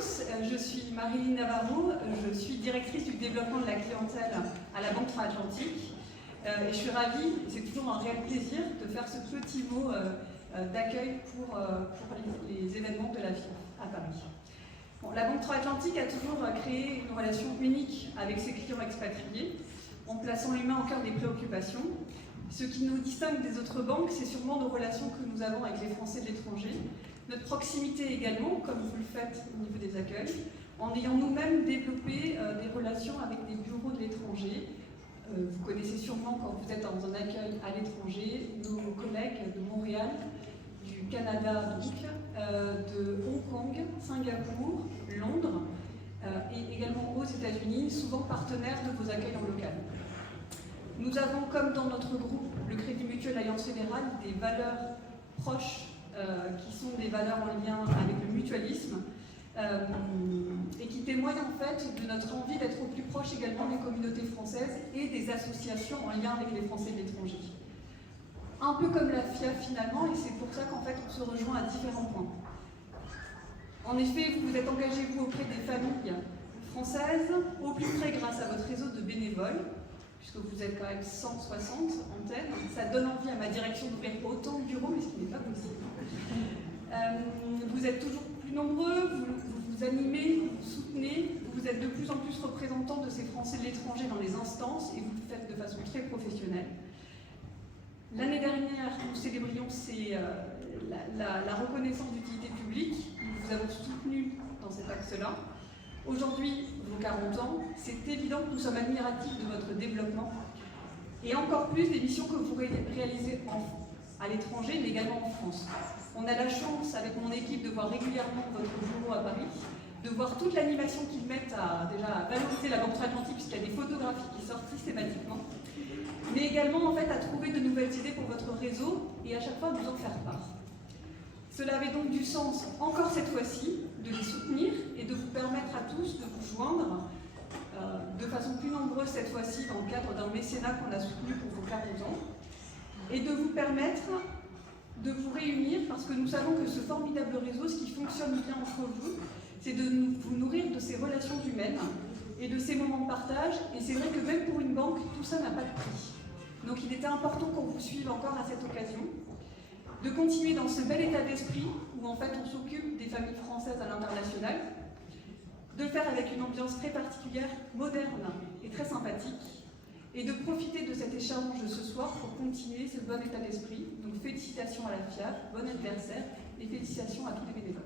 tous, je suis Marie Navarro, je suis directrice du développement de la clientèle à la Banque Tra-Atlantique et je suis ravie, c'est toujours un réel plaisir de faire ce petit mot d'accueil pour les événements de la FIAF à Paris. Bon, la Banque Tra-Atlantique a toujours créé une relation unique avec ses clients expatriés en plaçant l'humain au cœur des préoccupations. Ce qui nous distingue des autres banques, c'est sûrement nos relations que nous avons avec les Français de l'étranger, notre proximité également, comme vous le faites au niveau des accueils, en ayant nous-mêmes développé des relations avec des bureaux de l'étranger. Vous connaissez sûrement, quand vous êtes dans un accueil à l'étranger, nos collègues de Montréal, du Canada donc, de Hong Kong, Singapour, Londres et également aux États-Unis, souvent partenaires de vos accueils en local. Nous avons, comme dans notre groupe, le Crédit Mutuel Alliance Fédérale, des valeurs proches qui sont des valeurs en lien avec le mutualisme et qui témoignent en fait de notre envie d'être au plus proche également des communautés françaises et des associations en lien avec les Français de l'étranger. Un peu comme la FIAF finalement, et c'est pour ça qu'en fait on se rejoint à différents points. En effet, vous vous êtes engagé vous auprès des familles françaises, au plus près grâce à votre réseau de bénévoles, puisque vous êtes quand même 160 antennes. Ça donne envie à ma direction d'ouvrir autant de bureaux, mais ce qui n'est pas possible. Vous êtes toujours plus nombreux, vous animez, vous soutenez, vous êtes de plus en plus représentants de ces Français de l'étranger dans les instances et vous le faites de façon très professionnelle. L'année dernière, nous célébrions la reconnaissance d'utilité publique. Nous vous avons soutenu dans cet axe-là. Aujourd'hui, vos 40 ans, c'est évident que nous sommes admiratifs de votre développement et encore plus des missions que vous réalisez à l'étranger, mais également en France. On a la chance, avec mon équipe, de voir régulièrement votre bureau à Paris, de voir toute l'animation qu'ils mettent à valoriser la Banque Tra-Atlantique, puisqu'il y a des photographies qui sortent systématiquement, mais également en fait à trouver de nouvelles idées pour votre réseau et à chaque fois vous en faire part. Cela avait donc du sens, encore cette fois-ci, de les soutenir et de vous permettre à tous de vous joindre de façon plus nombreuse cette fois-ci dans le cadre d'un mécénat qu'on a soutenu pour vos 40 ans et de vous permettre de vous réunir parce que nous savons que ce formidable réseau, ce qui fonctionne bien entre vous, c'est de vous nourrir de ces relations humaines et de ces moments de partage. Et c'est vrai que même pour une banque, tout ça n'a pas de prix. Donc il était important qu'on vous suive encore à cette occasion, de continuer dans ce bel état d'esprit où en fait on s'occupe des familles françaises à l'international, de le faire avec une ambiance très particulière, moderne et très sympathique, et de profiter de cet échange ce soir pour continuer ce bon état d'esprit. Donc félicitations à la FIAF, bon anniversaire et félicitations à tous les bénévoles.